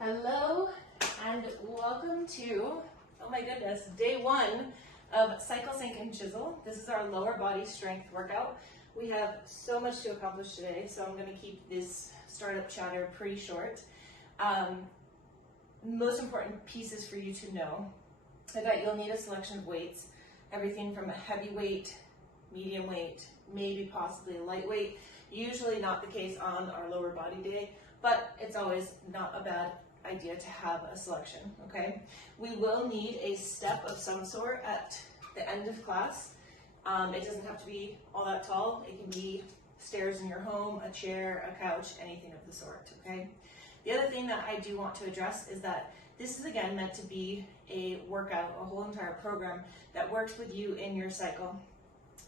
Hello and welcome to, oh my goodness, day one of Cycle, Synch, and Chisel. This is our lower body strength workout. We have so much to accomplish today, so I'm going to keep this startup chatter pretty short. Most important pieces for you to know are that you'll need a selection of weights, everything from a heavy weight, medium weight, maybe possibly a lightweight. Usually not the case on our lower body day, but it's always not a bad idea to have a selection, okay? We will need a step of some sort at the end of class. It doesn't have to be all that tall. It can be stairs in your home, a chair, a couch, anything of the sort, okay? The other thing that I do want to address is that this is again meant to be a workout, a whole entire program that works with you in your cycle.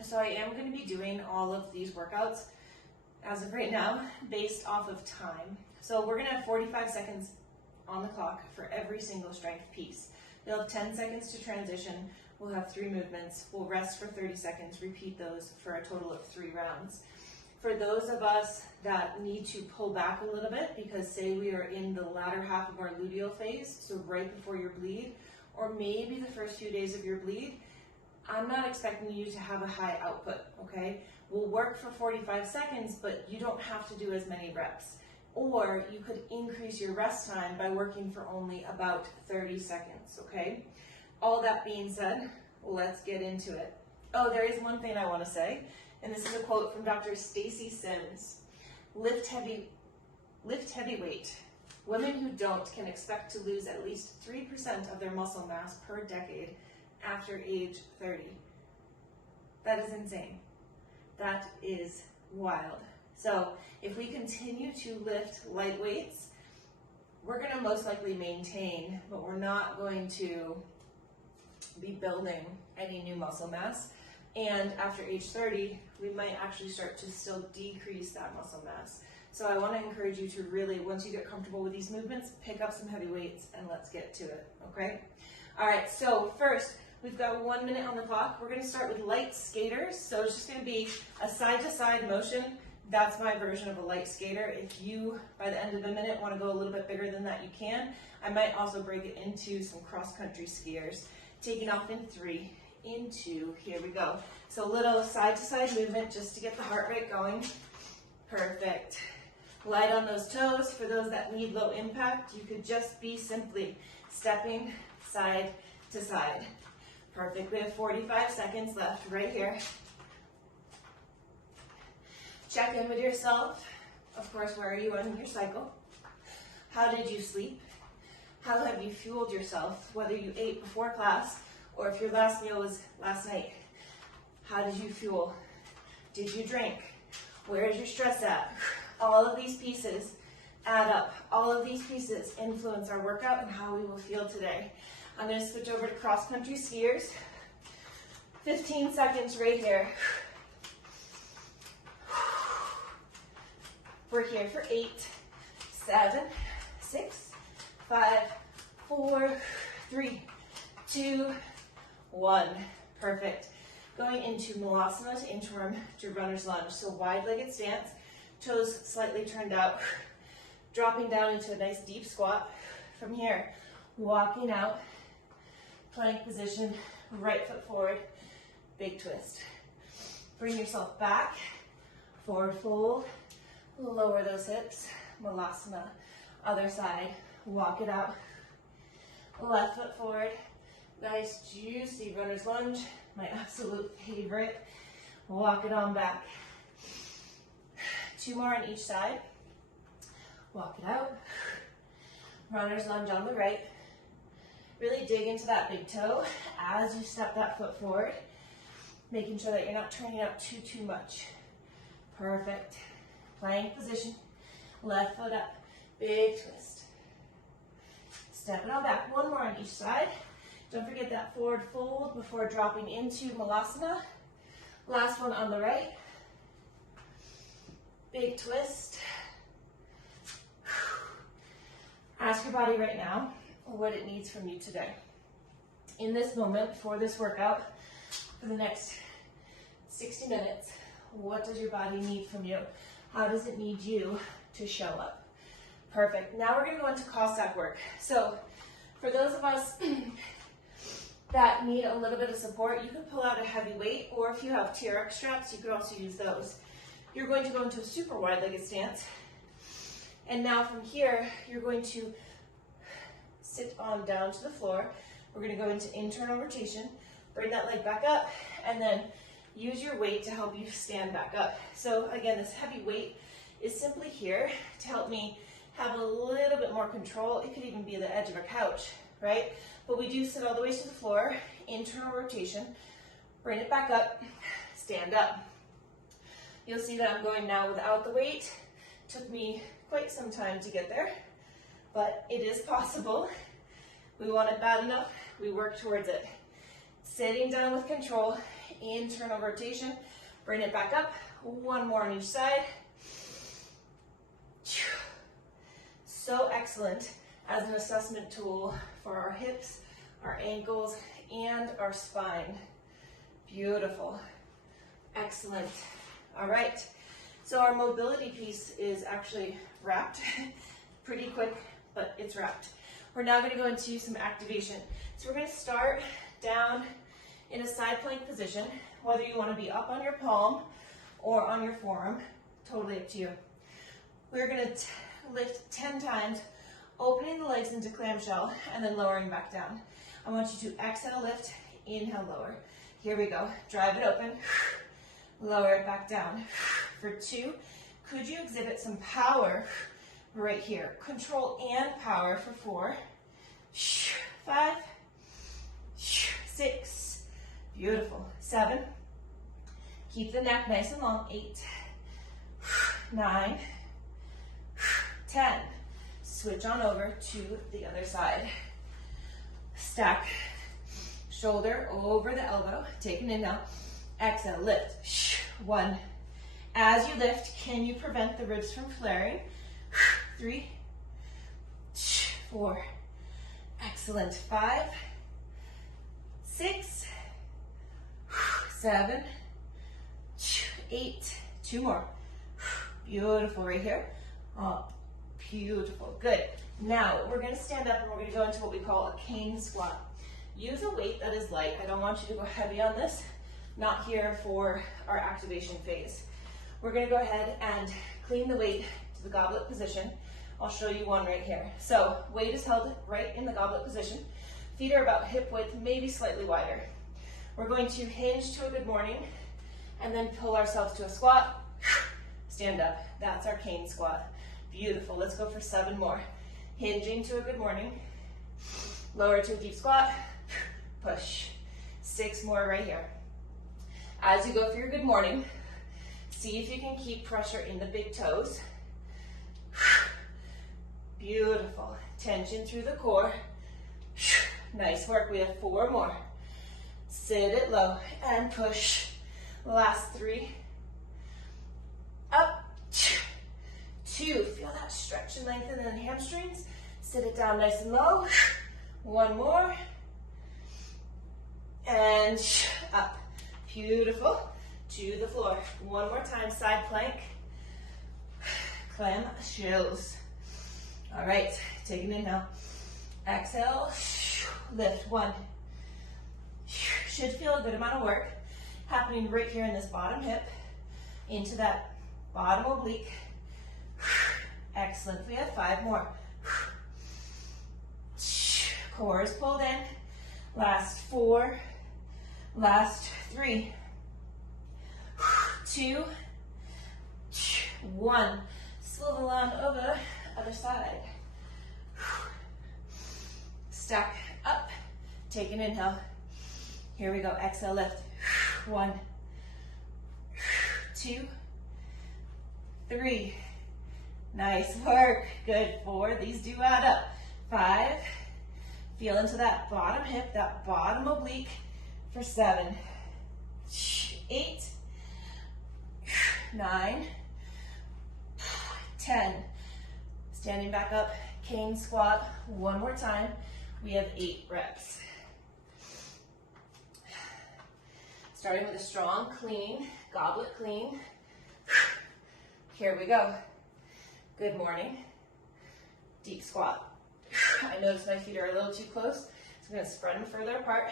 So I am going to be doing all of these workouts as of right now based off of time. So we're going to have 45 seconds on the clock for every single strength piece. You'll have 10 seconds to transition. We'll have 3 movements. We'll rest for 30 seconds, repeat those for a total of 3 rounds. For those of us that need to pull back a little bit, because say we are in the latter half of our luteal phase, so right before your bleed, or maybe the first few days of your bleed, I'm not expecting you to have a high output, okay? We'll work for 45 seconds, but you don't have to do as many reps. Or you could increase your rest time by working for only about 30 seconds, okay? All that being said, let's get into it. Oh, there is one thing I want to say, and this is a quote from Dr. Stacy Sims. Lift heavy weight. Women who don't can expect to lose at least 3% of their muscle mass per decade after age 30. That is insane. That is wild. So if we continue to lift light weights, we're going to most likely maintain, but we're not going to be building any new muscle mass. And after age 30, we might actually start to still decrease that muscle mass. So I want to encourage you to really, once you get comfortable with these movements, pick up some heavy weights and let's get to it, okay? All right, so first, we've got 1 minute on the clock. We're going to start with light skaters. So it's just going to be a side-to-side motion. That's my version of a light skater. If you, by the end of the minute, want to go a little bit bigger than that, you can. I might also break it into some cross-country skiers. Taking off in 3, in 2, here we go. So a little side-to-side movement just to get the heart rate going. Perfect. Light on those toes. For those that need low impact, you could just be simply stepping side to side. Perfect. We have 45 seconds left right here. Check in with yourself. Of course, where are you on your cycle? How did you sleep? How have you fueled yourself, whether you ate before class or if your last meal was last night? How did you fuel? Did you drink? Where is your stress at? All of these pieces add up. All of these pieces influence our workout and how we will feel today. I'm going to switch over to cross-country skiers. 15 seconds right here. We're here for 8, 7, 6, 5, 4, 3, 2, 1. Perfect. Going into Malasana to inchworm to runner's lunge. So wide-legged stance, toes slightly turned out, dropping down into a nice deep squat. From here, walking out, plank position, right foot forward, big twist. Bring yourself back, forward fold, lower those hips, Malasana. Other side, walk it out, left foot forward, nice juicy runner's lunge, my absolute favorite. Walk it on back. 2 more on each side. Walk it out, runner's lunge on the right. Really dig into that big toe as you step that foot forward, making sure that you're not turning out too much. Perfect. Plank position, left foot up, big twist. Step it on back, 1 more on each side. Don't forget that forward fold before dropping into Malasana. Last one on the right. Big twist. Ask your body right now what it needs from you today. In this moment, for this workout, for the next 60 minutes, what does your body need from you? How does it need you to show up? Perfect. Now we're going to go into Cossack work. So for those of us that need a little bit of support, you can pull out a heavy weight, or if you have TRX straps, you could also use those. You're going to go into a super wide-legged stance. And now from here, you're going to sit on down to the floor. We're going to go into internal rotation, bring that leg back up, and then use your weight to help you stand back up. So again, this heavy weight is simply here to help me have a little bit more control. It could even be the edge of a couch, right? But we do sit all the way to the floor, internal rotation, bring it back up, stand up. You'll see that I'm going now without the weight. Took me quite some time to get there, but it is possible. We want it bad enough, we work towards it. Sitting down with control, internal rotation, bring it back up, one more on each side. So excellent as an assessment tool for our hips, our ankles, and our spine. Beautiful. Excellent. All right. So our mobility piece is actually wrapped. Pretty quick, but it's wrapped. We're now going to go into some activation. So we're going to start down in a side plank position, whether you want to be up on your palm or on your forearm, totally up to you. We're going to lift 10 times, opening the legs into clamshell and then lowering back down. I want you to exhale, lift, inhale, lower. Here we go. Drive it open, lower it back down. For 2, could you exhibit some power right here? Control and power for 4, 5, 6, beautiful. 7, keep the neck nice and long. 8, 9, 10. Switch on over to the other side. Stack shoulder over the elbow. Take an inhale. Exhale, lift. 1. As you lift, can you prevent the ribs from flaring? 3, 4. Excellent. 5, 6, 7, 8. 2 more. Beautiful right here. Up. Beautiful. Good. Now we're going to stand up and we're going to go into what we call a Kang squat. Use a weight that is light. I don't want you to go heavy on this. Not here for our activation phase. We're going to go ahead and clean the weight to the goblet position. I'll show you one right here. So weight is held right in the goblet position. Feet are about hip width, maybe slightly wider. We're going to hinge to a good morning and then pull ourselves to a squat. Stand up. That's our Kang squat. Beautiful. Let's go for 7 more. Hinging to a good morning. Lower to a deep squat. Push. 6 more right here. As you go for your good morning, see if you can keep pressure in the big toes. Beautiful. Tension through the core. Nice work. We have 4 more. Sit it low and push. Last 3. Up. 2. Feel that stretch and lengthen in the hamstrings. Sit it down nice and low. 1 more. And up. Beautiful. To the floor. 1 more time. Side plank. Clam shells. All right. Take an inhale. Exhale. Lift. 1. Should feel a good amount of work happening right here in this bottom hip. Into that bottom oblique. Excellent. We have 5 more. Core is pulled in. Last 4. Last 3. 2. 1. Swivel on over. Other side. Stack up. Take an inhale. Here we go. Exhale, lift. 1. 2. 3. Nice work. Good. 4. These do add up. 5. Feel into that bottom hip, that bottom oblique for 7. 8. 9. 10. Standing back up. Kang squat. 1 more time. We have 8 reps. Starting with a strong, clean, goblet clean. Here we go. Good morning. deep squat. I notice my feet are a little too close, so I'm going to spread them further apart.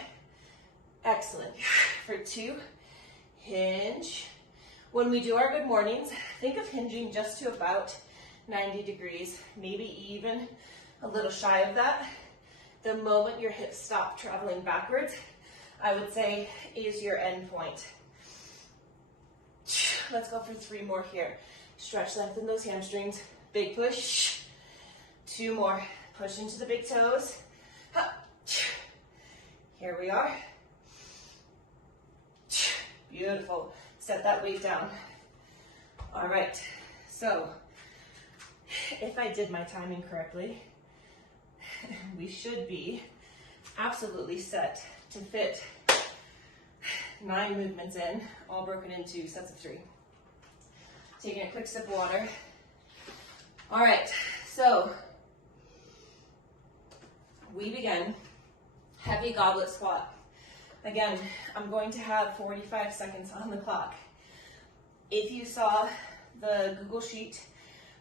Excellent. For 2, hinge. When we do our good mornings, think of hinging just to about 90 degrees, maybe even a little shy of that. The moment your hips stop traveling backwards, I would say is your end point. Let's go for 3 more here. Stretch, lengthen those hamstrings. Big push. 2 more. Push into the big toes. Here we are. Beautiful. Set that weight down. All right. So, if I did my timing correctly, we should be absolutely set to fit 9 movements in, all broken into sets of 3. Taking a quick sip of water. All right, so we begin heavy goblet squat. Again, I'm going to have 45 seconds on the clock. If you saw the Google Sheet,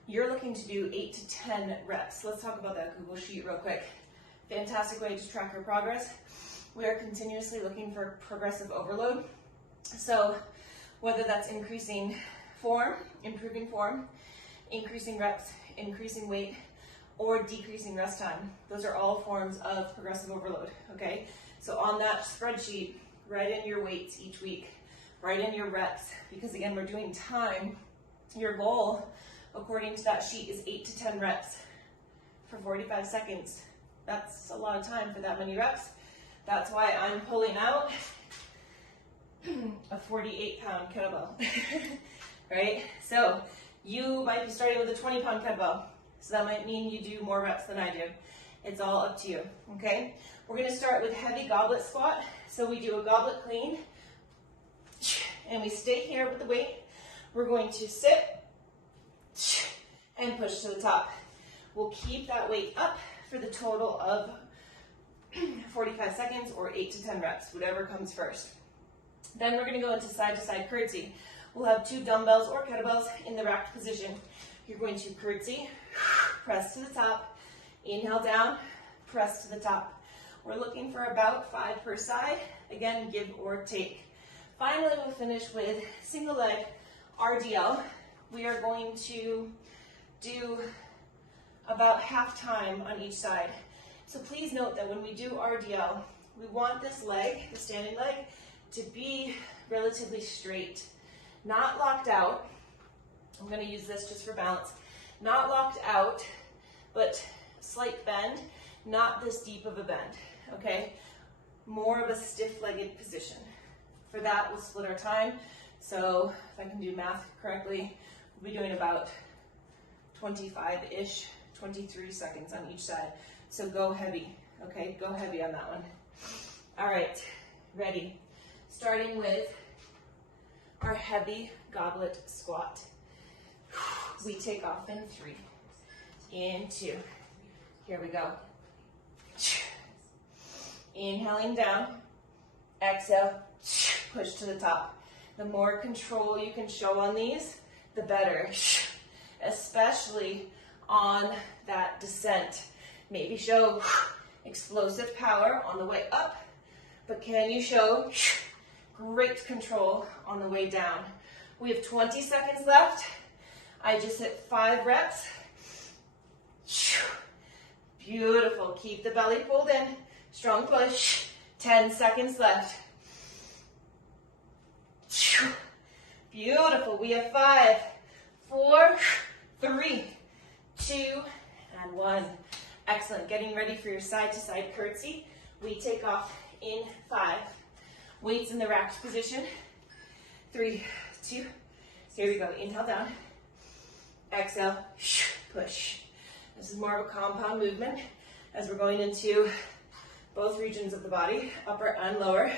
you're looking to do 8 to 10 reps. Let's talk about that Google Sheet real quick. Fantastic way to track your progress. We are continuously looking for progressive overload. So whether that's increasing form, improving form, increasing reps, increasing weight, or decreasing rest time, those are all forms of progressive overload, okay? So on that spreadsheet, write in your weights each week, write in your reps, because again, we're doing time. Your goal, according to that sheet, is 8 to 10 reps for 45 seconds. That's a lot of time for that many reps. That's why I'm pulling out a 48-pound kettlebell, right? So you might be starting with a 20-pound kettlebell. So that might mean you do more reps than I do. It's all up to you, okay? We're gonna start with heavy goblet squat. So we do a goblet clean, and we stay here with the weight. We're going to sit and push to the top. We'll keep that weight up for the total of 45 seconds or 8 to 10 reps, whatever comes first. Then we're gonna go into side-to-side curtsy. We'll have 2 dumbbells or kettlebells in the racked position. You're going to curtsy, press to the top, inhale down, press to the top. We're looking for about 5 per side. Again, give or take. Finally, we'll finish with single leg RDL. We are going to do about half time on each side. So please note that when we do RDL, we want this leg, the standing leg, to be relatively straight, not locked out. I'm going to use this just for balance. Not locked out, but slight bend, not this deep of a bend, okay? More of a stiff-legged position. For that, we'll split our time. So if I can do math correctly, we'll be doing about 25-ish, 23 seconds on each side. So go heavy, okay? Go heavy on that one. All right, ready. Starting with our heavy goblet squat. We take off in 3, in 2. Here we go. Inhaling down, exhale, push to the top. The more control you can show on these, the better, especially on that descent. Maybe show explosive power on the way up, but can you show great control on the way down? We have 20 seconds left. I just hit 5 reps. Beautiful. Keep the belly pulled in. Strong push. 10 seconds left. Beautiful. We have 5, 4, 3, 2, and 1. Excellent. Getting ready for your side-to-side curtsy. We take off in 5. Weights in the racked position. 3, 2. Here we go. Inhale down. Exhale. Push. This is more of a compound movement as we're going into both regions of the body, upper and lower.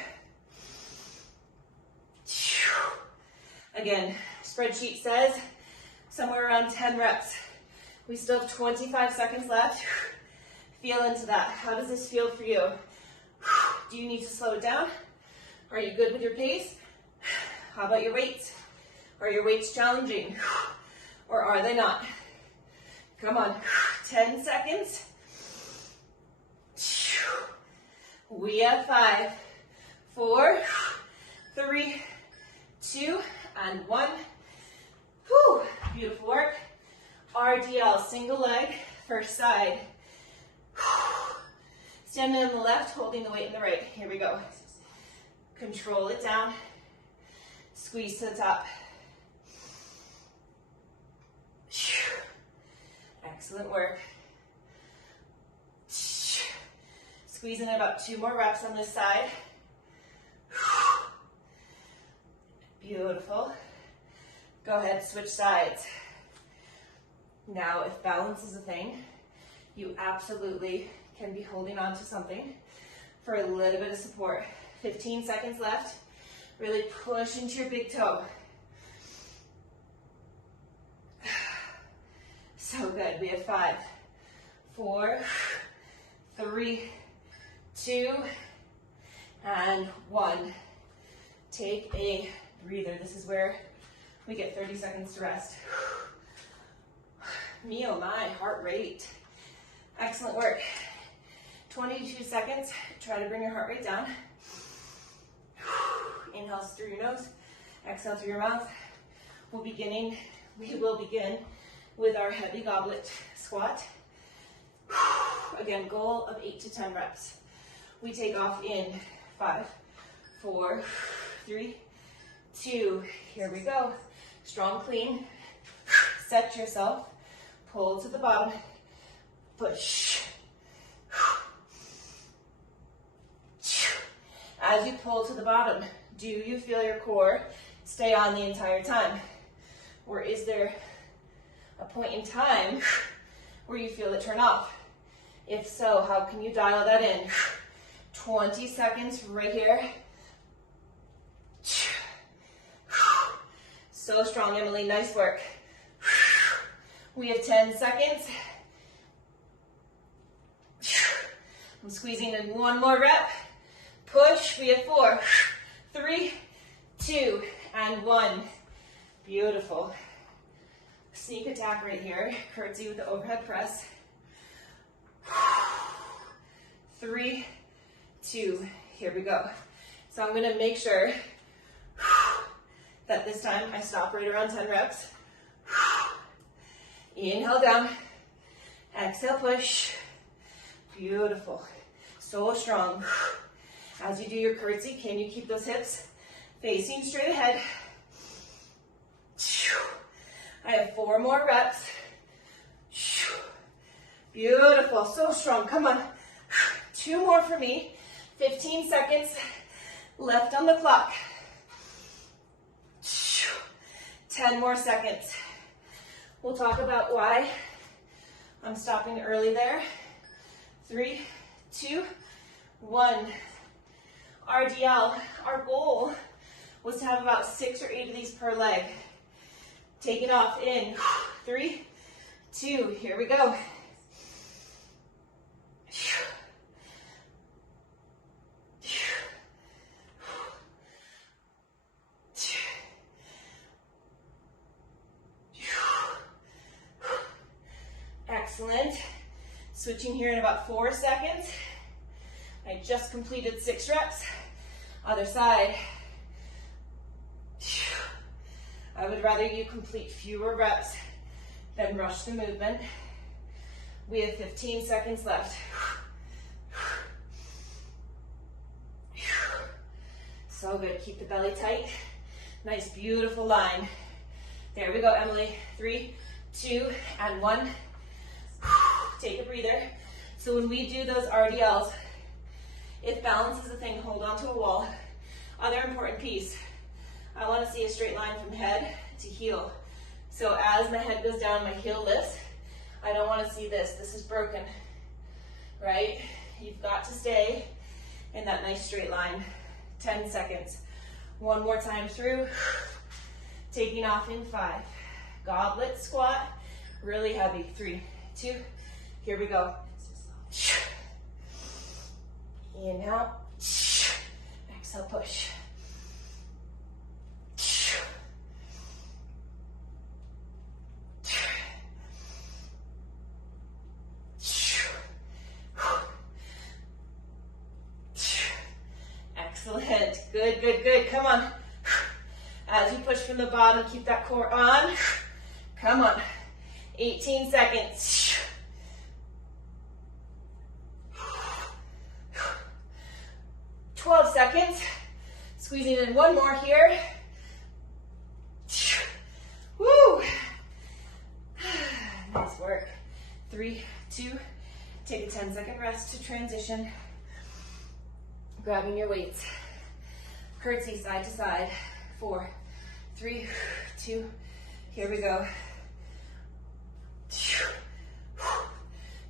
Again, spreadsheet says somewhere around 10 reps. We still have 25 seconds left. Feel into that. How does this feel for you? Do you need to slow it down? Are you good with your pace? How about your weights? Are your weights challenging? Or are they not? Come on, 10 seconds. We have 5, 4, 3, 2, and 1. Whew, beautiful work. RDL, single leg, first side. Standing on the left, holding the weight in the right. Here we go. Control it down. Squeeze to the top. Excellent work. Squeeze in about 2 more reps on this side. Beautiful. Go ahead, switch sides. Now, if balance is a thing, you absolutely can be holding on to something for a little bit of support. 15 seconds left. Really push into your big toe. So good. We have 5, 4, 3, 2, and 1. Take a breather. This is where we get 30 seconds to rest. Me oh my, heart rate. Excellent work. 22 seconds. Try to bring your heart rate down. Inhale through your nose. Exhale through your mouth. We will begin with our heavy goblet squat. Again, goal of 8 to 10 reps. We take off in 5, 4, 3, 2. Here we go. Strong clean. Set yourself. Pull to the bottom. Push. As you pull to the bottom, do you feel your core stay on the entire time? Or is there a point in time where you feel it turn off? If so, how can you dial that in? 20 seconds right here. So strong, Emily, nice work. We have 10 seconds. I'm squeezing in 1 more rep. Push, we have 4, 3, 2, and 1. Beautiful. Sneak attack right here. Curtsy with the overhead press. 3, 2, here we go. So I'm gonna make sure that this time I stop right around 10 reps. Inhale down, exhale push. Beautiful, so strong. As you do your curtsy, can you keep those hips facing straight ahead? I have 4 more reps. Beautiful, so strong, come on. 2 more for me, 15 seconds left on the clock. 10 more seconds. We'll talk about why I'm stopping early there. 3, 2, 1. RDL, our goal was to have about 6 or 8 of these per leg. Take it off in 3, 2, here we go. Excellent. Switching here in about 4 seconds. I just completed 6 reps. Other side. I would rather you complete fewer reps than rush the movement. We have 15 seconds left. So good. Keep the belly tight. Nice, beautiful line. There we go, Emily. 3, 2, and 1. Take a breather. So when we do those RDLs, if balance is a thing, hold on to a wall. Other important piece, I want to see a straight line from head to heel. So as my head goes down, my heel lifts. I don't want to see this. This is broken, right? You've got to stay in that nice straight line. 10 seconds. 1 more time through. Taking off in 5. Goblet squat, really heavy. 3, 2, here we go. Inhale, exhale, push. Excellent. Good, good, good. Come on. As you push from the bottom, keep that core on. Come on. 18 seconds. 12 seconds. Squeezing in one more here. Woo! Nice work. 3, 2, take a 10-second rest to transition. Grabbing your weights. Curtsy side to side. 4, 3, 2, here we go.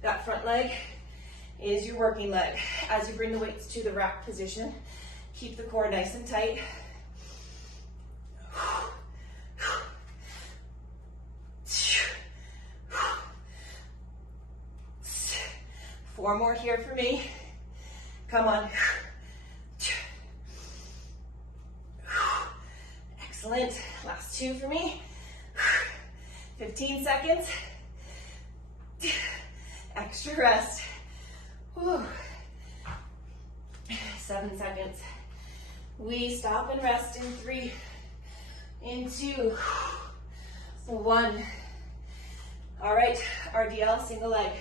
That front leg is your working leg. As you bring the weights to the rack position, keep the core nice and tight. 4 more here for me. Come on. Excellent. Last 2 for me. 15 seconds. Extra rest. Whew. 7 seconds. We stop and rest in 3, in 2, 1. All right, RDL, single leg.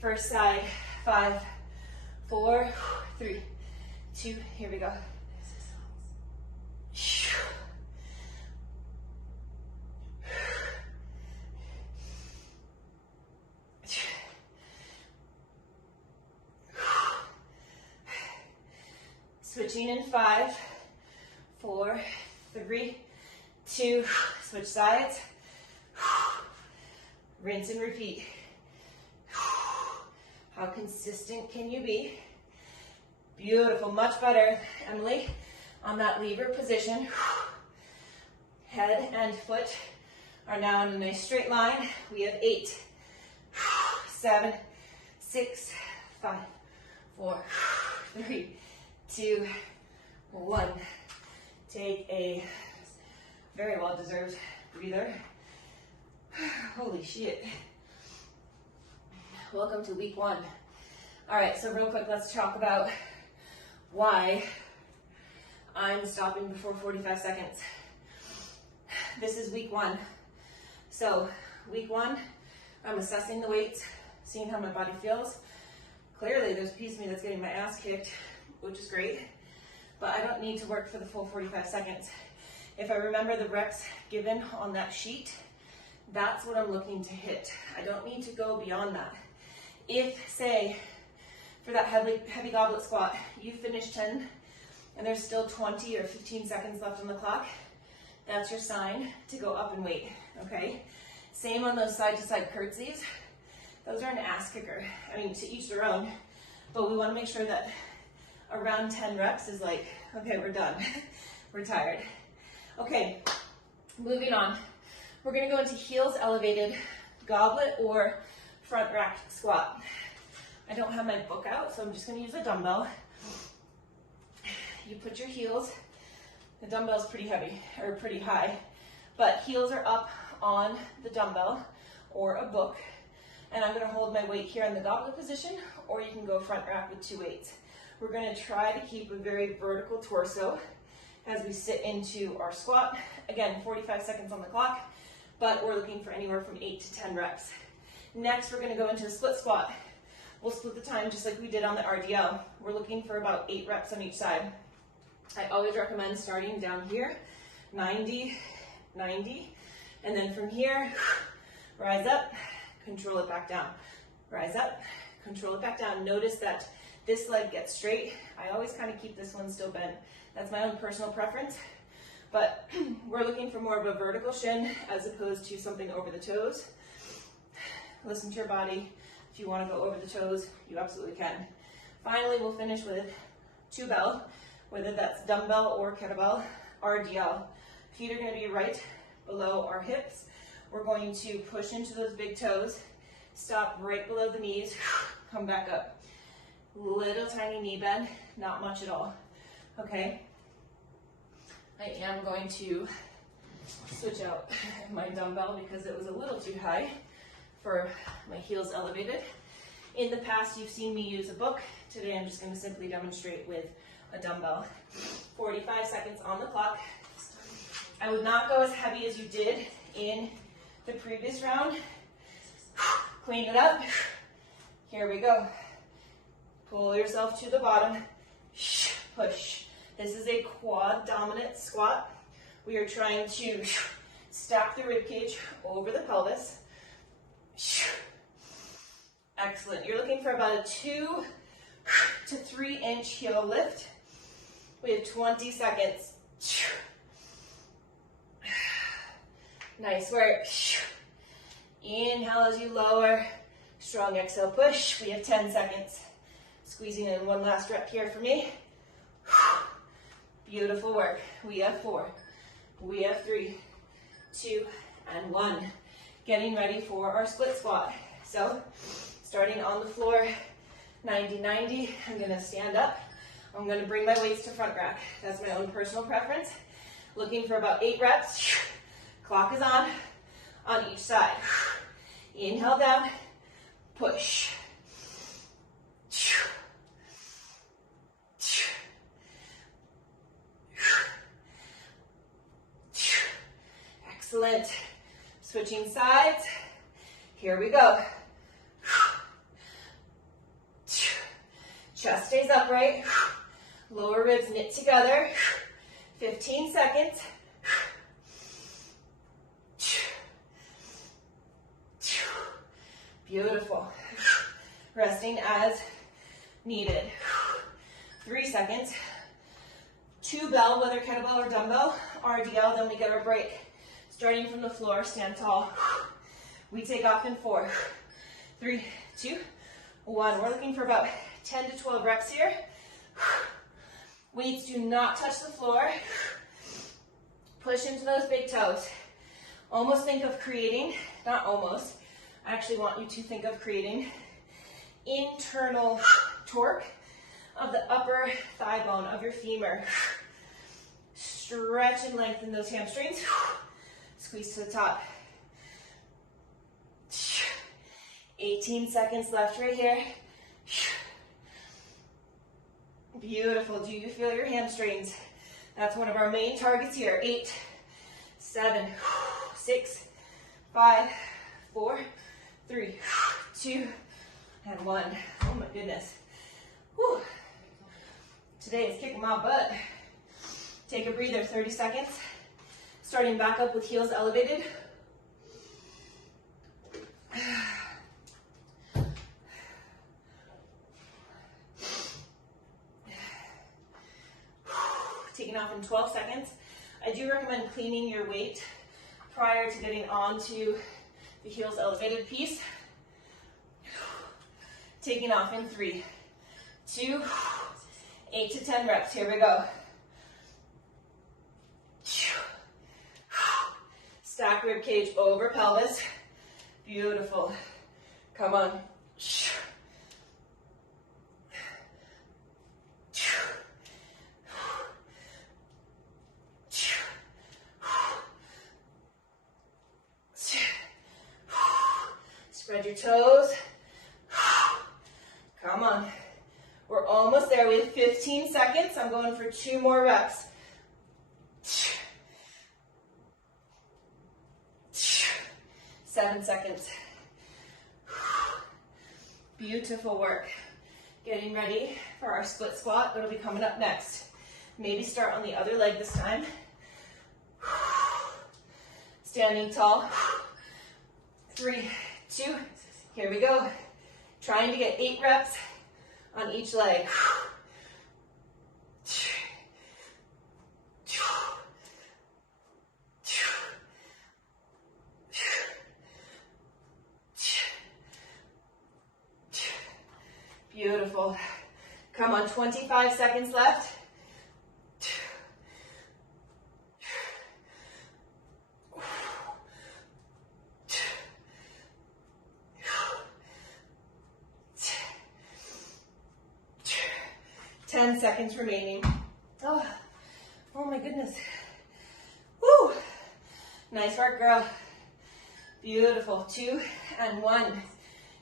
First side, 5, 4, 3, 2, here we go. Switching in 5, 4, 3, 2, switch sides. Rinse and repeat. How consistent can you be? Beautiful, much better, Emily, on that lever position. Head and foot are now in a nice straight line. We have 8, 7, 6, 5, 4, 3, 2, 1. Take a very well-deserved breather. Holy shit. Welcome to week 1. All right, so real quick, let's talk about why I'm stopping before 45 seconds. This is week 1. So week 1, I'm assessing the weights, seeing how my body feels. Clearly there's a piece of me that's getting my ass kicked, which is great, but I don't need to work for the full 45 seconds. If I remember the reps given on that sheet, that's what I'm looking to hit. I don't need to go beyond that. If, say, for that heavy goblet squat, you finish 10 and there's still 20 or 15 seconds left on the clock, that's your sign to go up and weight, okay? Same on those side-to-side curtsies. Those are an ass kicker. I mean, to each their own, but we want to make sure that around 10 reps is like, okay, we're done. We're tired. Okay, moving on. We're going to go into heels elevated goblet or front rack squat. I don't have my book out, so I'm just going to use a dumbbell. You put your heels, the dumbbell's pretty heavy, or pretty high, but heels are up on the dumbbell or a book, and I'm going to hold my weight here in the goblet position, or you can go front rack with 2 weights. We're going to try to keep a very vertical torso as we sit into our squat. Again, 45 seconds on the clock, but we're looking for anywhere from 8 to 10 reps. Next, we're going to go into a split squat. We'll split the time just like we did on the RDL. We're looking for about 8 reps on each side. I always recommend starting down here, 90, 90, and then from here, rise up, control it back down. Rise up, control it back down. Notice that this leg gets straight. I always kind of keep this one still bent. That's my own personal preference, but we're looking for more of a vertical shin as opposed to something over the toes. Listen to your body. If you want to go over the toes, you absolutely can. Finally, we'll finish with 2 bell, whether that's dumbbell or kettlebell, RDL. Feet are going to be right below our hips. We're going to push into those big toes, stop right below the knees, come back up. Little tiny knee bend, not much at all. Okay? I am going to switch out my dumbbell because it was a little too high for my heels elevated. In the past, you've seen me use a book. Today, I'm just going to simply demonstrate with a dumbbell. 45 seconds on the clock. I would not go as heavy as you did in the previous round. Clean it up. Here we go. Pull yourself to the bottom. Push. This is a quad dominant squat. We are trying to stack the rib cage over the pelvis. Excellent. You're looking for about a 2 to 3 inch heel lift. We have 20 seconds. Nice work. Inhale as you lower. Strong exhale, push. We have 10 seconds. Squeezing in one last rep here for me. Beautiful work. We have 4. We have 3, 2, and 1. Getting ready for our split squat. So, starting on the floor, 90-90. I'm gonna stand up. I'm gonna bring my weights to front rack. That's my own personal preference. Looking for about 8 reps. Clock is on each side. Inhale down, push. Excellent. Switching sides. Here we go. Chest stays upright. Lower ribs knit together. 15 seconds. Beautiful. Resting as needed. 3 seconds. 2 bell, whether kettlebell or dumbbell, RDL, then we get our break. Starting from the floor, stand tall. We take off in 4, 3, 2, 1. We're looking for about 10 to 12 reps here. Weights do not touch the floor. Push into those big toes. Almost think of creating, not almost, I actually want you to think of creating internal torque of the upper thigh bone of your femur. Stretch and lengthen those hamstrings. Squeeze to the top. 18 seconds left right here. Beautiful. Do you feel your hamstrings? That's one of our main targets here. 8, 7, 6, 5, 4, 3, 2, and 1. Oh my goodness. Whew. Today is kicking my butt. Take a breather, 30 seconds. Starting back up with heels elevated. Taking off in 12 seconds. I do recommend cleaning your weight prior to getting onto the heels elevated piece. Taking off in 3, 2, 8 to 10 reps. Here we go. Stack rib cage over pelvis. Beautiful. Come on. 'Spread your toes. Come on. We're almost there. We have 15 seconds. I'm going for 2 more reps. 7 seconds. Beautiful work. Getting ready for our split squat that'll be coming up next. Maybe start on the other leg this time. Standing tall. 3, 2, here we go. Trying to get 8 reps on each leg. 25 seconds left. Ten seconds remaining. Oh my goodness. Woo! Nice work, girl. Beautiful. 2 and 1.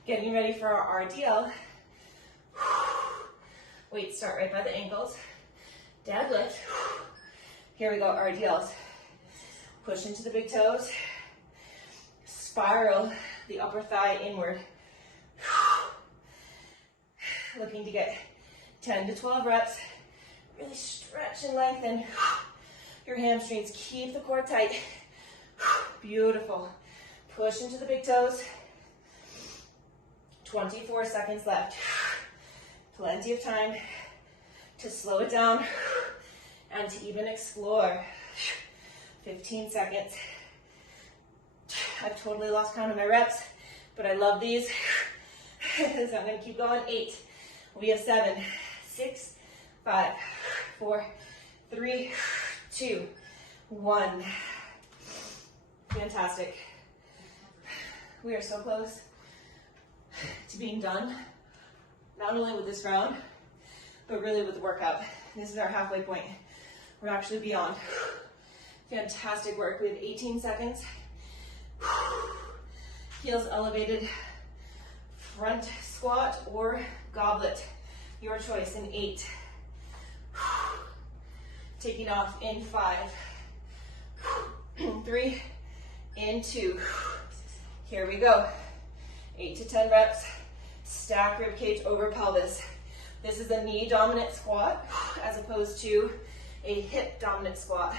Getting ready for our RDL. Weights start right by the ankles. deadlift. Here we go, RDLs. Push into the big toes. Spiral the upper thigh inward. Looking to get 10 to 12 reps. Really stretch and lengthen your hamstrings. Keep the core tight. Beautiful. Push into the big toes. 24 seconds left. Plenty of time to slow it down and to even explore. 15 seconds. I've totally lost count of my reps, but I love these. So I'm going to keep going. 8. We have 7, 6, 5, 4, 3, 2, 1. Fantastic. We are so close to being done, not only with this round, but really with the workout. This is our halfway point. We're actually beyond. Fantastic work. We have 18 seconds. Heels elevated, front squat or goblet. Your choice in 8. Taking off in 5, 3, in 2. Here we go. 8 to 10 reps. Stack rib cage over pelvis. This is a knee dominant squat as opposed to a hip dominant squat.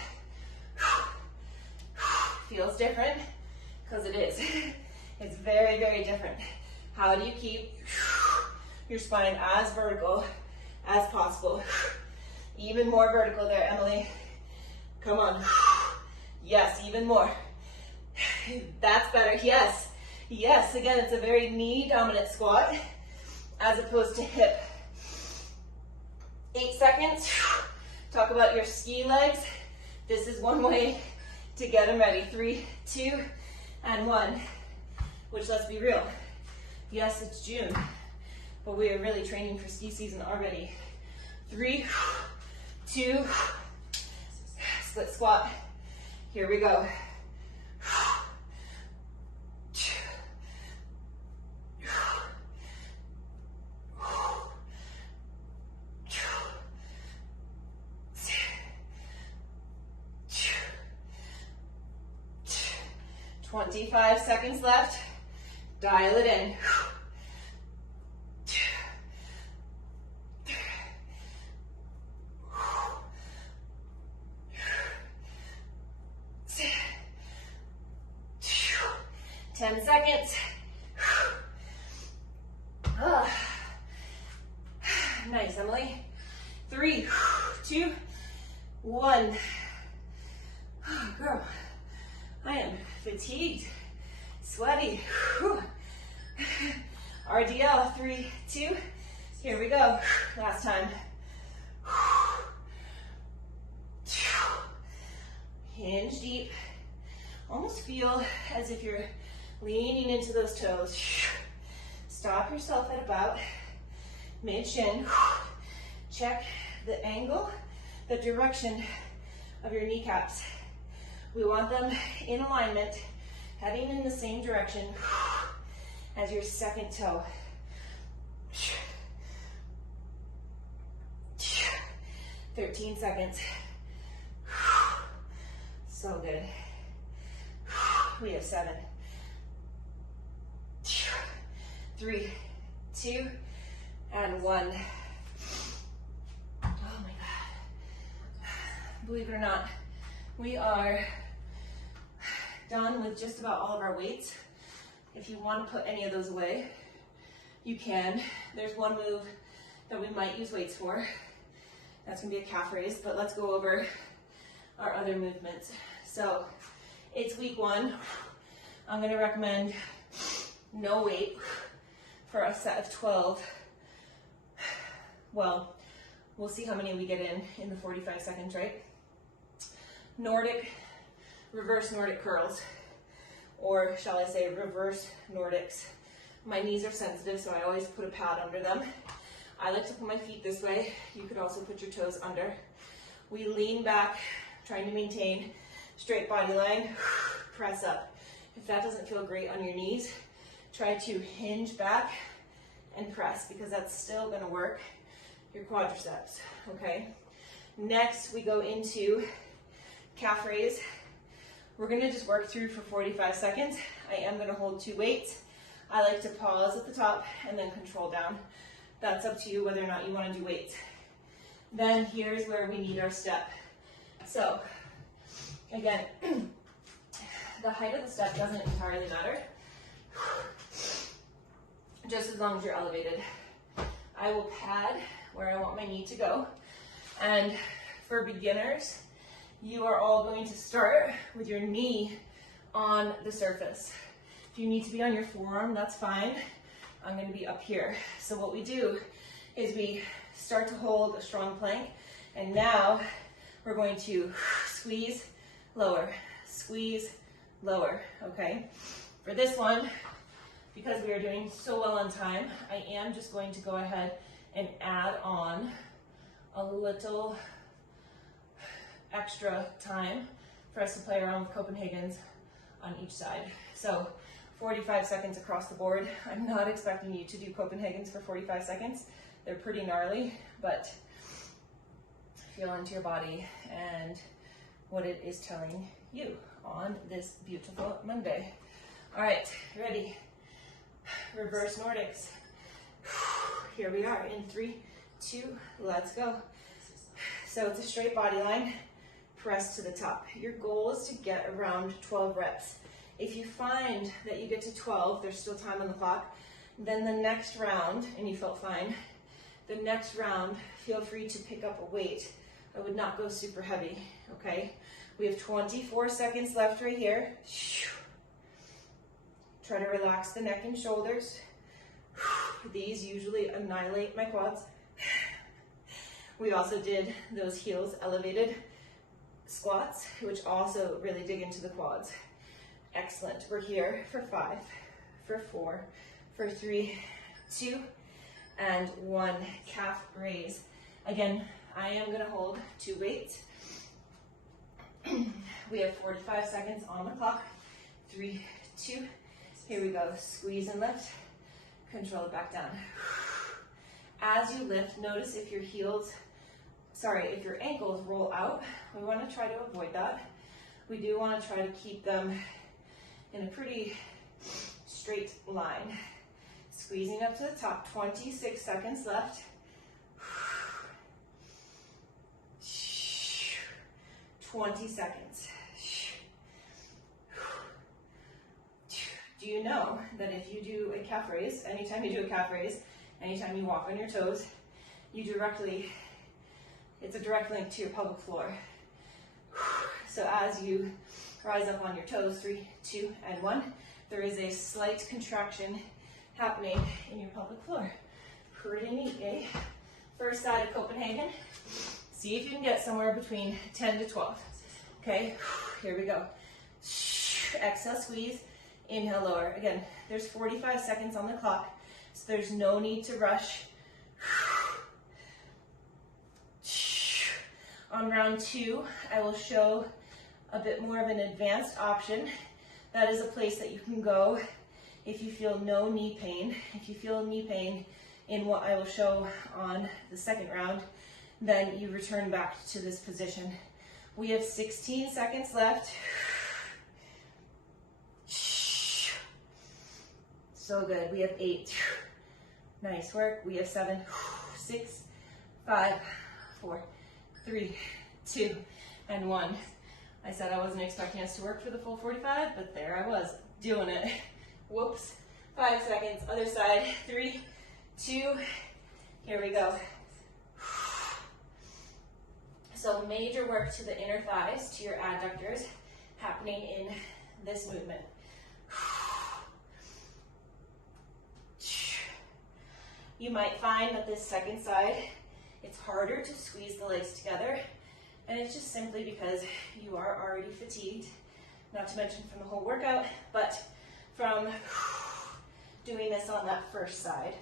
Feels different because it is. It's very, very different. How do you keep your spine as vertical as possible? Even more vertical there, Emily. Come on. Yes, even more. That's better. Yes. Yes, again, it's a very knee dominant squat as opposed to hip. 8 seconds. Talk about your ski legs. This is one way to get them ready. 3, 2, and 1. Which, let's be real. Yes, it's June, but we are really training for ski season already. 3, 2, split squat. Here we go. 25 seconds left. Dial it in. 10 seconds. Nice, Emily. 3, 2, 1. Girl, I am fatigued, sweaty. RDL, 3, 2. Here we go. Last time. Hinge deep. Almost feel as if you're leaning into those toes. Stop yourself at about mid-shin. Check the angle, the direction of your kneecaps. We want them in alignment, heading in the same direction as your second toe. 13 seconds. So good. We have 7, 3, 2, and 1. Oh my God. Believe it or not, we are done with just about all of our weights. If you want to put any of those away, you can. There's one move that we might use weights for. That's going to be a calf raise, but let's go over our other movements. So it's week 1. I'm going to recommend no weight for a set of 12. Well, we'll see how many we get in the 45 seconds, right? Reverse Nordic curls, or shall I say reverse Nordics. My knees are sensitive, so I always put a pad under them. I like to put my feet this way. You could also put your toes under. We lean back, trying to maintain straight body line, press up. If that doesn't feel great on your knees, try to hinge back and press, because that's still gonna work your quadriceps, okay? Next, we go into calf raise. We're gonna just work through for 45 seconds. I am gonna hold 2 weights. I like to pause at the top and then control down. That's up to you whether or not you wanna do weights. Then here's where we need our step. So, again, the height of the step doesn't entirely matter, just as long as you're elevated. I will pad where I want my knee to go. And for beginners, you are all going to start with your knee on the surface. If you need to be on your forearm, that's fine. I'm going to be up here. So what we do is we start to hold a strong plank, and now we're going to squeeze, lower, okay? For this one, because we are doing so well on time, I am just going to go ahead and add on a little extra time for us to play around with Copenhagen's on each side. So 45 seconds across the board. I'm not expecting you to do Copenhagen's for 45 seconds. They're pretty gnarly, but feel into your body and what it is telling you on this beautiful Monday. All right, ready? Reverse Nordics. Here we are in 3, 2, let's go. So it's a straight body line, press to the top. Your goal is to get around 12 reps. If you find that you get to 12, there's still time on the clock, then the next round, and you felt fine, the next round, feel free to pick up a weight. I would not go super heavy, okay? We have 24 seconds left right here. Try to relax the neck and shoulders. These usually annihilate my quads. We also did those heels elevated squats, which also really dig into the quads. Excellent. We're here for 5, for 4, for 3, 2, and 1. Calf raise. Again, I am going to hold 2 weights. We have 45 seconds on the clock. 3, 2, here we go. Squeeze and lift. Control it back down. As you lift, notice if your if your ankles roll out. We want to try to avoid that. We do want to try to keep them in a pretty straight line. Squeezing up to the top. 26 seconds left. 20 seconds. Do you know that if you do a calf raise, anytime you do a calf raise, anytime you walk on your toes, it's a direct link to your pelvic floor. So as you rise up on your toes, 3, 2, and 1, there is a slight contraction happening in your pelvic floor. Pretty neat, eh? First side of Copenhagen. See if you can get somewhere between 10 to 12. Okay, here we go. Exhale, squeeze. Inhale, lower. Again, there's 45 seconds on the clock, so there's no need to rush. On round 2, I will show a bit more of an advanced option. That is a place that you can go if you feel no knee pain. If you feel knee pain in what I will show on the second round, then you return back to this position. We have 16 seconds left. So good. We have 8. Nice work. We have 7, 6, 5, 4, 3, 2, and 1. I said I wasn't expecting us to work for the full 45, but there I was, doing it. Whoops. 5 seconds. Other side. 3, 2, here we go. So major work to the inner thighs, to your adductors, happening in this movement. You might find that this second side, it's harder to squeeze the legs together, and it's just simply because you are already fatigued, not to mention from the whole workout, but from doing this on that first side.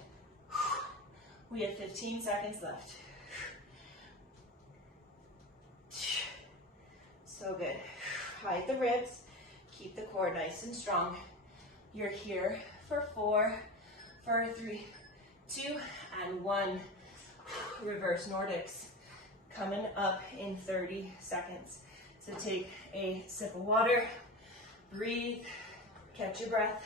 We have 15 seconds left. So good. Hide the ribs, keep the core nice and strong. You're here for 4, for 3, 2, and 1. Reverse Nordics. coming up in 30 seconds. So take a sip of water, breathe, catch your breath.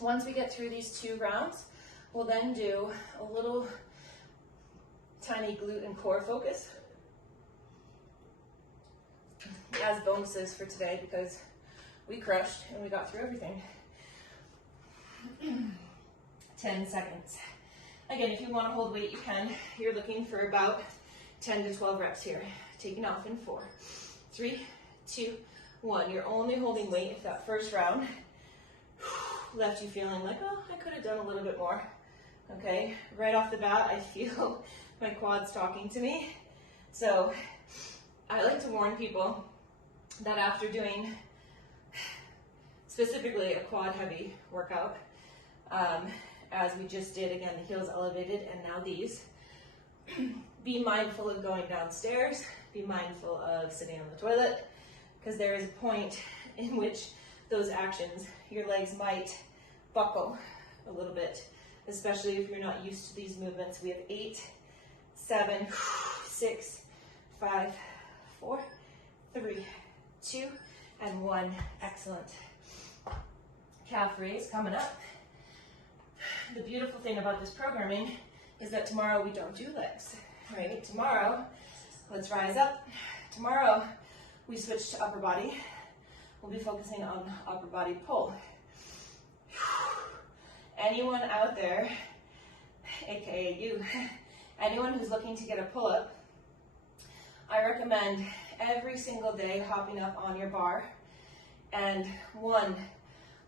Once we get through these 2 rounds, we'll then do a little tiny glute and core focus as bonuses for today because we crushed and we got through everything. 10 seconds. Again, if you want to hold weight, you can. You're looking for about 10 to 12 reps here. Taking off in 4, 3, 2, 1. You're only holding weight if that first round left you feeling like, oh, I could have done a little bit more. Okay, right off the bat, I feel my quads talking to me. So I like to warn people that after doing specifically a quad heavy workout, as we just did, again, the heels elevated and now these, be mindful of going downstairs, be mindful of sitting on the toilet, because there is a point in which those actions, your legs might buckle a little bit, especially if you're not used to these movements. We have 8, 7, 6, 5, 4, 3, 2, and 1. Excellent. Calf raise coming up. The beautiful thing about this programming is that tomorrow we don't do legs, right? Tomorrow, let's rise up. Tomorrow, we switch to upper body. We'll be focusing on upper body pull. Anyone out there, aka you, anyone who's looking to get a pull-up, I recommend every single day hopping up on your bar and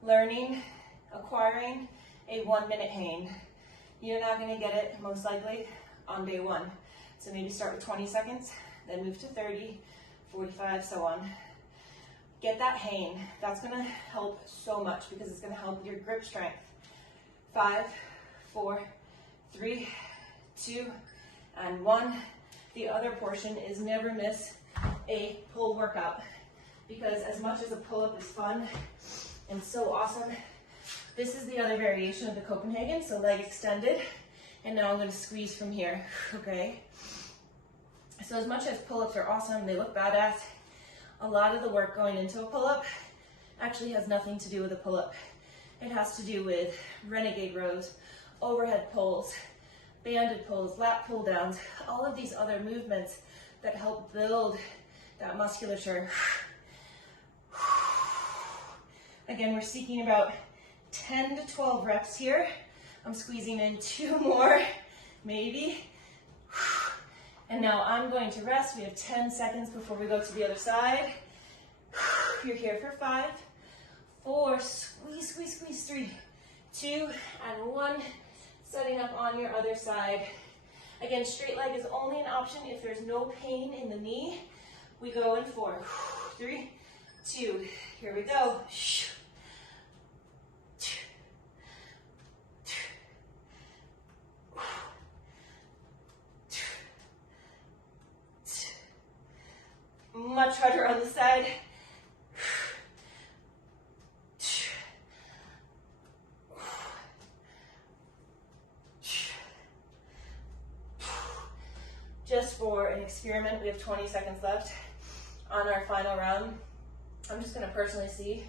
learning, acquiring a 1-minute hang. You're not going to get it, most likely, on day 1. So maybe start with 20 seconds, then move to 30, 45, so on. Get that hang. That's going to help so much because it's going to help with your grip strength. 5, 4, 3, 2, and 1. The other portion is never miss a pull workout, because as much as a pull-up is fun and so awesome, this is the other variation of the Copenhagen, so leg extended, and now I'm going to squeeze from here, okay? So as much as pull-ups are awesome, they look badass, a lot of the work going into a pull-up actually has nothing to do with a pull-up. It has to do with renegade rows, overhead pulls, banded pulls, lat pull downs, all of these other movements that help build that musculature. Again, we're seeking about 10 to 12 reps here. I'm squeezing in 2 more, maybe. And now I'm going to rest. We have 10 seconds before we go to the other side. You're here for 5, 4, squeeze, squeeze, squeeze, 3, 2, and 1. Setting up on your other side. Again, straight leg is only an option if there's no pain in the knee. We go in 4, 3, 2, here we go. Much harder on the side. Just for an experiment, we have 20 seconds left on our final round. I'm just going to personally see,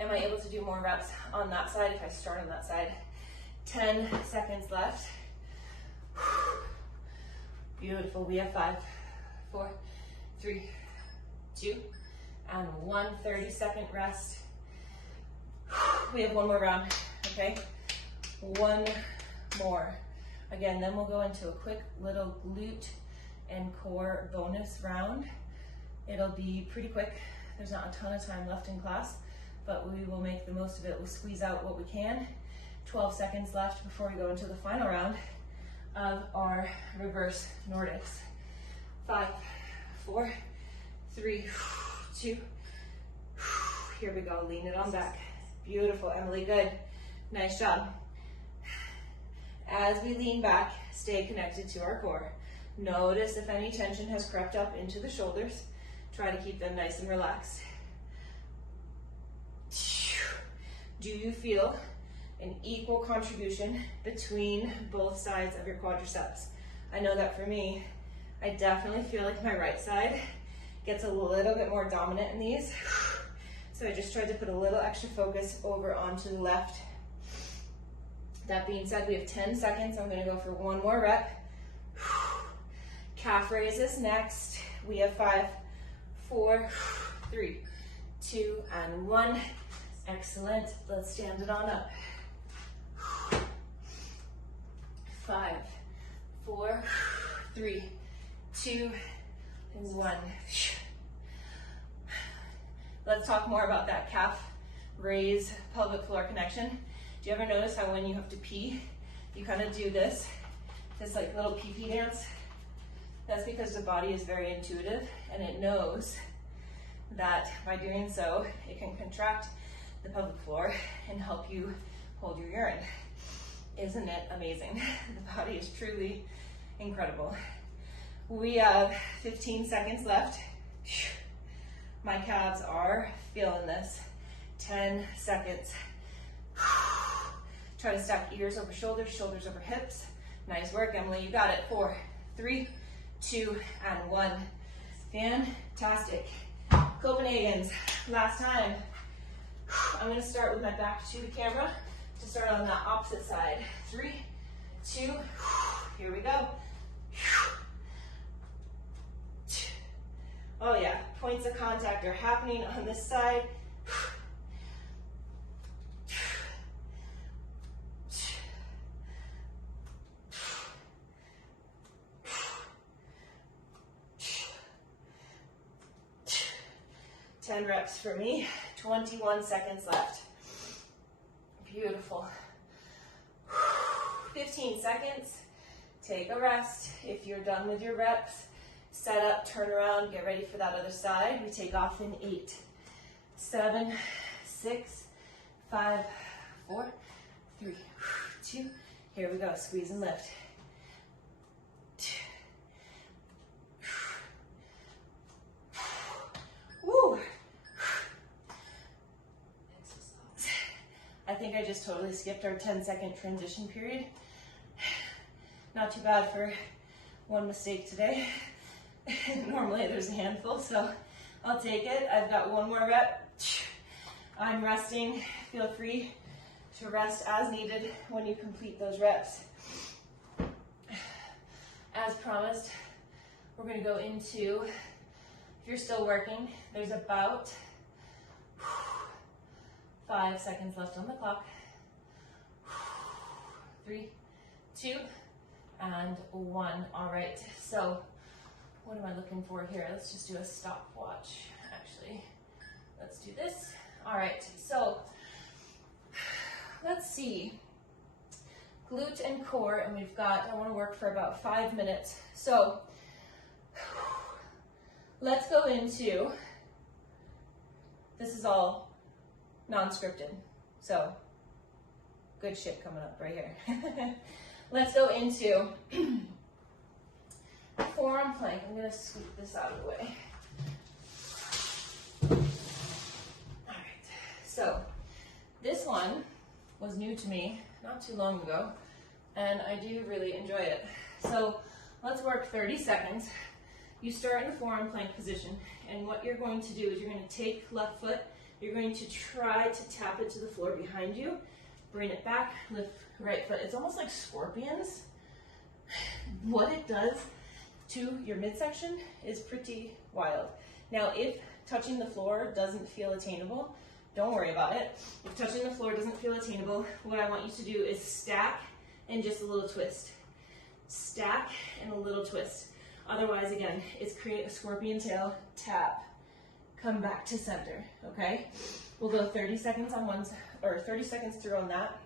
am I able to do more reps on that side if I start on that side? 10 seconds left. Beautiful. We have 5, 4, 3, 2, and 1. 30-second rest. We have 1 more round, okay? 1 more. Again, then we'll go into a quick little glute and core bonus round. It'll be pretty quick. There's not a ton of time left in class, but we will make the most of it. We'll squeeze out what we can. 12 seconds left before we go into the final round of our reverse Nordics. 5, 4, 3, 2, here we go. Lean it on back. Beautiful, Emily, good. Nice job. As we lean back, stay connected to our core. Notice if any tension has crept up into the shoulders. Try to keep them nice and relaxed. Do you feel an equal contribution between both sides of your quadriceps? I know that for me, I definitely feel like my right side gets a little bit more dominant in these. So I just tried to put a little extra focus over onto the left. That being said, we have 10 seconds. I'm gonna go for one more rep. Calf raises next. We have 5, 4, 3, 2, and 1. Excellent. Let's stand it on up. 5, 4, 3, 2, and 1. Let's talk more about that calf raise pelvic floor connection. Do you ever notice how when you have to pee, you kind of do this like little pee-pee dance? That's because the body is very intuitive and it knows that by doing so, it can contract the pelvic floor and help you hold your urine. Isn't it amazing? The body is truly incredible. We have 15 seconds left. My calves are feeling this. 10 seconds. Try to stack ears over shoulders, shoulders over hips. Nice work, Emily, you got it. 4, 3, 2, and 1. Fantastic. Copenhagen's, last time. I'm gonna start with my back to the camera to start on that opposite side. 3, 2, here we go. Oh yeah, points of contact are happening on this side. 10 reps for me, 21 seconds left. Beautiful. 15 seconds, take a rest. If you're done with your reps, set up, turn around, get ready for that other side. We take off in 8, 7, 6, 5, 4, 3, 2. Here we go, squeeze and lift. Woo! I think I just totally skipped our 10-second transition period. Not too bad for one mistake today. Normally there's a handful, so I'll take it. I've got one more rep. I'm resting. Feel free to rest as needed when you complete those reps. As promised, we're going to go into, if you're still working, there's about 5 seconds left on the clock. 3, 2, and 1. All right, so what am I looking for here? Let's just do a stopwatch, actually. Let's do this. All right, so let's see. Glute and core, and we've got, I want to work for about 5 minutes. So let's go into, this is all non-scripted, so good shit coming up right here. Let's go into forearm plank. I'm going to scoop this out of the way. All right, so this one was new to me not too long ago, and I do really enjoy it. So let's work 30 seconds. You start in the forearm plank position, and what you're going to do is you're going to take left foot, you're going to try to tap it to the floor behind you, bring it back, lift right foot. It's almost like scorpions. What it does to your midsection is pretty wild. Now, if touching the floor doesn't feel attainable, don't worry about it. If touching the floor doesn't feel attainable, what I want you to do is stack and just a little twist. Stack and a little twist. Otherwise, again, it's create a scorpion tail, tap, come back to center, okay? We'll go 30 seconds on one, or 30 seconds through on that.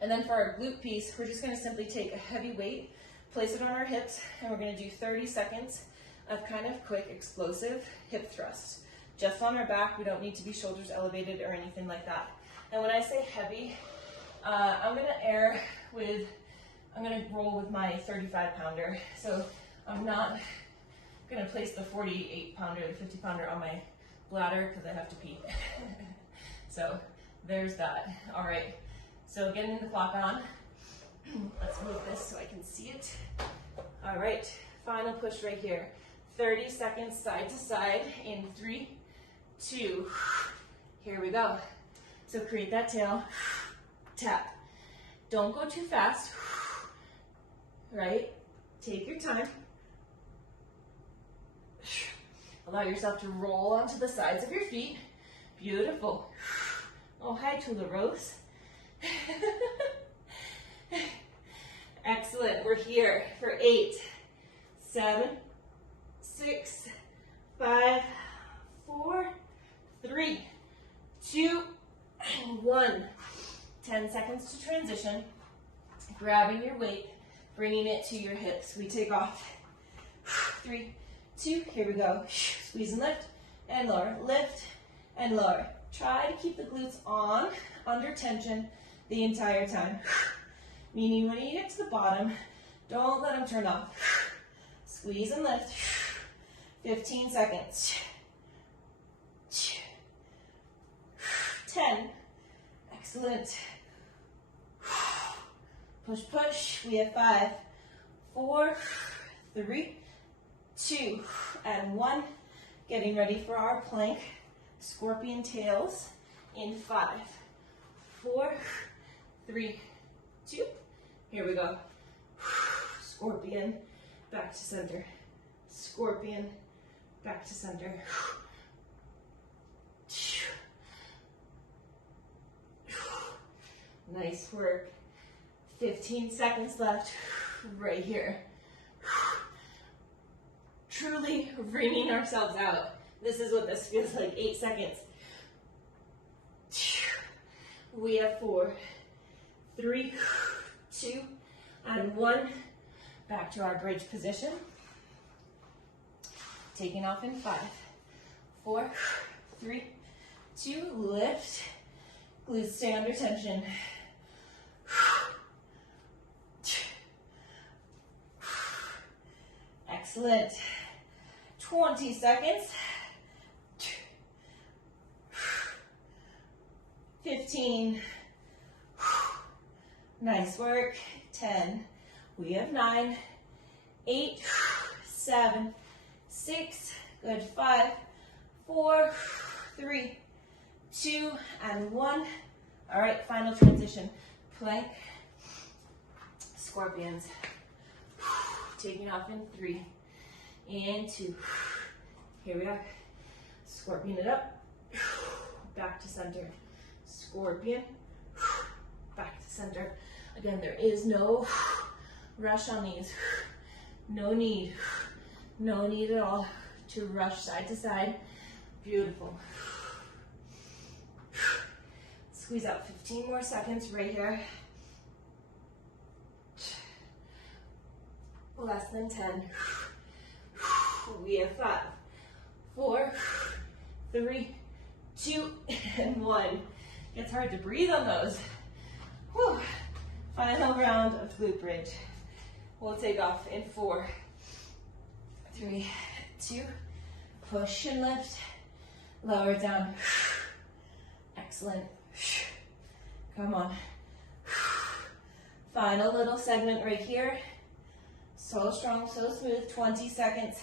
And then for our glute piece, we're just gonna simply take a heavy weight, place it on our hips, and we're gonna do 30 seconds of kind of quick, explosive hip thrusts. Just on our back, we don't need to be shoulders elevated or anything like that. And when I say heavy, I'm gonna roll with my 35-pounder. So I'm not gonna place the 48-pounder, the 50-pounder on my bladder because I have to pee. So there's that. All right, so getting the clock on. Let's move this so I can see it. All right, final push right here. 30 seconds side to side in 3, 2, here we go. So create that tail, tap. Don't go too fast, right? Take your time. Allow yourself to roll onto the sides of your feet. Beautiful. Oh, hi, Tula Rose. Excellent. We're here for 8, 7, 6, 5, 4, 3, 2, and 1. 10 seconds to transition. Grabbing your weight, bringing it to your hips. We take off. 3, 2, here we go. Squeeze and lift, and lower. Lift and lower. Try to keep the glutes on, under tension the entire time. Meaning when you get to the bottom, don't let them turn off. Squeeze and lift. 15 seconds. 10. Excellent. Push, push. We have 5, 4, 3, 2, and 1. Getting ready for our plank. Scorpion tails in 5, 4, 3, 2. Here we go. Scorpion, back to center. Scorpion, back to center. Nice work. 15 seconds left right here. Truly wringing ourselves out. This is what this feels like, 8 seconds. We have 4, 3, 2, and 1. Back to our bridge position. Taking off in 5, 4, 3, 2, lift. Glutes stay under tension. Excellent. 20 seconds. 15. Nice work. 10. We have 9, 8, 7, 6. Good. 5, 4, 3, 2, and 1. All right, final transition. Plank, scorpions. Taking off in 3 and 2. Here we are. Scorpion it up. Back to center. Scorpion. Back to center. Again, there is no rush on these. No need. No need at all to rush side to side. Beautiful. Squeeze out 15 more seconds right here. Less than 10. We have 5, 4, 3, 2, and 1. It's hard to breathe on those. Whew. Final round of glute bridge. We'll take off in 4, 3, 2, push and lift, lower down. Excellent. Come on. Final little segment right here. So strong, so smooth, 20 seconds.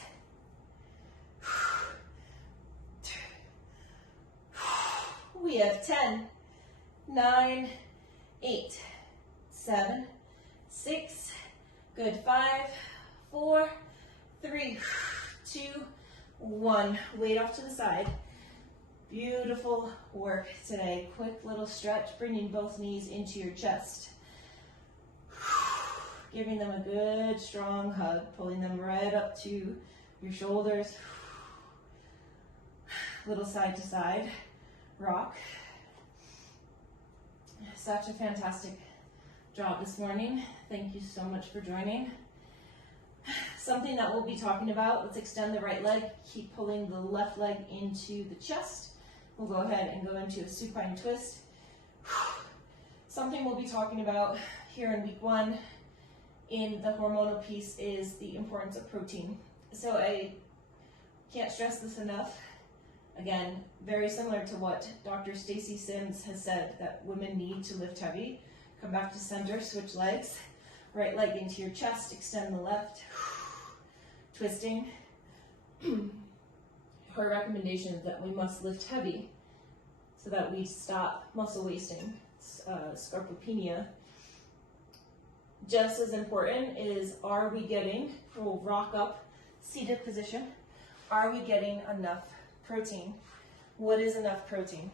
We have 10, 9, 8, 7, 6, good, 5, 4, 3, 2, 1. Weight off to the side. Beautiful work today. Quick little stretch, bringing both knees into your chest. Giving them a good, strong hug, pulling them right up to your shoulders. Little side to side rock. Such a fantastic job this morning. Thank you so much for joining. Something that we'll be talking about, let's extend the right leg, keep pulling the left leg into the chest. We'll go ahead and go into a supine twist. Something we'll be talking about here in week 1 in the hormonal piece is the importance of protein. So I can't stress this enough. Again, very similar to what Dr. Stacy Sims has said, that women need to lift heavy. Come back to center, switch legs. Right leg into your chest, extend the left. twisting. Her recommendation is that we must lift heavy so that we stop muscle wasting, sarcopenia. Just as important is, are we getting, we'll rock up, seated position, are we getting enough protein? What is enough protein?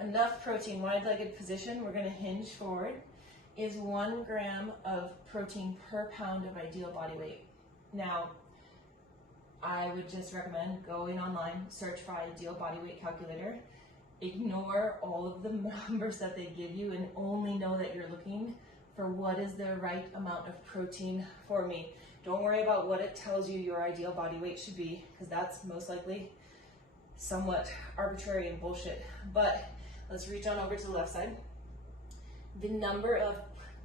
Enough protein, wide-legged position, we're going to hinge forward, is 1 gram of protein per pound of ideal body weight. Now, I would just recommend going online, search for ideal body weight calculator, ignore all of the numbers that they give you and only know that you're looking for what is the right amount of protein for me. Don't worry about what it tells you your ideal body weight should be, because that's most likely somewhat arbitrary and bullshit. But let's reach on over to the left side. The number of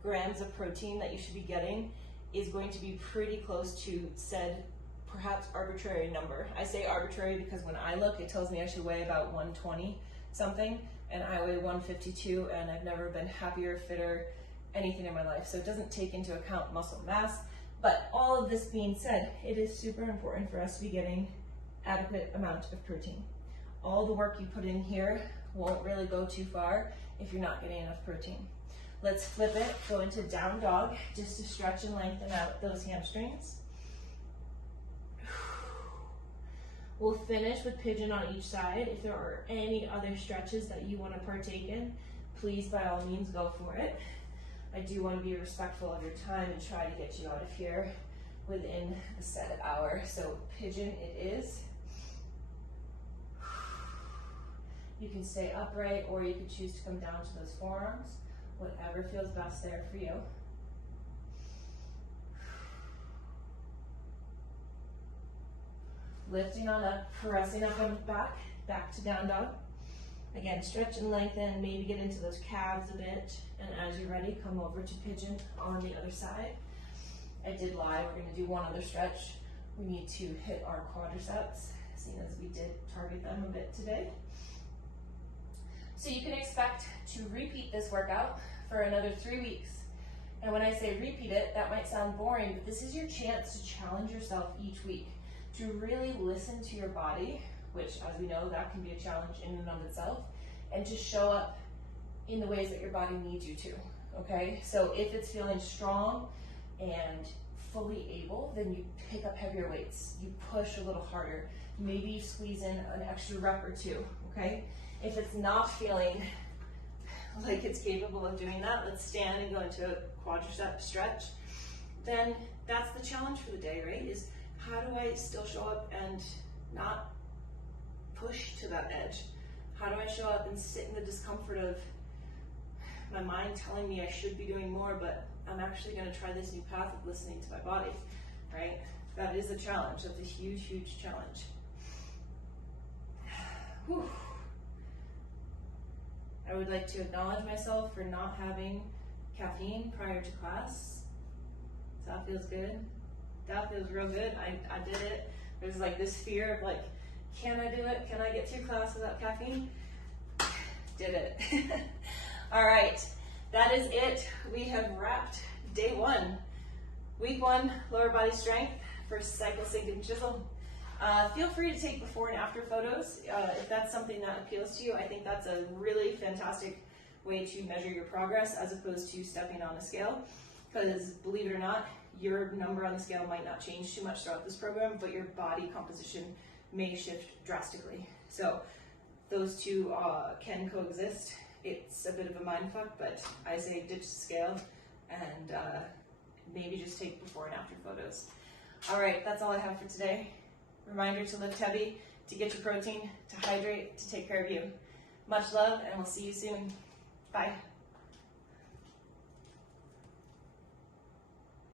grams of protein that you should be getting is going to be pretty close to said perhaps arbitrary number. I say arbitrary because when I look, it tells me I should weigh about 120 something, and I weigh 152, and I've never been happier, fitter, anything in my life. So it doesn't take into account muscle mass. But all of this being said, it is super important for us to be getting adequate amount of protein. All the work you put in here won't really go too far if you're not getting enough protein. Let's flip it, go into down dog, just to stretch and lengthen out those hamstrings. We'll finish with pigeon on each side. If there are any other stretches that you want to partake in, please by all means go for it. I do want to be respectful of your time and try to get you out of here within a set hour. So pigeon it is. You can stay upright or you can choose to come down to those forearms, whatever feels best there for you. Lifting on up, pressing up on the back to down dog. Again, stretch and lengthen, maybe get into those calves a bit, and as you're ready, come over to pigeon on the other side. I did lie, we're gonna do one other stretch. We need to hit our quadriceps, seeing as we did target them a bit today. So you can expect to repeat this workout for another 3 weeks. And when I say repeat it, that might sound boring, but this is your chance to challenge yourself each week, to really listen to your body, which, as we know, that can be a challenge in and of itself, and to show up in the ways that your body needs you to, okay? So if it's feeling strong and fully able, then you pick up heavier weights, you push a little harder, maybe you squeeze in an extra rep or two, okay? If it's not feeling like it's capable of doing that, let's stand and go into a quadricep stretch, then that's the challenge for the day, right? Is how do I still show up and not push to that edge? How do I show up and sit in the discomfort of my mind telling me I should be doing more, but I'm actually going to try this new path of listening to my body, right? That is a challenge. That's a huge, huge challenge. Whew. I would like to acknowledge myself for not having caffeine prior to class. So that feels good. That feels real good. I did it. There's like this fear of like, can I do it? Can I get through class without caffeine? Did it. All right, that is it. We have wrapped day 1, week 1, lower body strength for cycle, sync, and chisel. Feel free to take before and after photos if that's something that appeals to you. I think that's a really fantastic way to measure your progress as opposed to stepping on a scale, because believe it or not, your number on the scale might not change too much throughout this program, but your body composition may shift drastically. So those two can coexist. It's a bit of a mindfuck, but I say ditch the scale and maybe just take before and after photos. All right, that's all I have for today. Reminder to lift heavy, to get your protein, to hydrate, to take care of you. Much love, and we'll see you soon. Bye.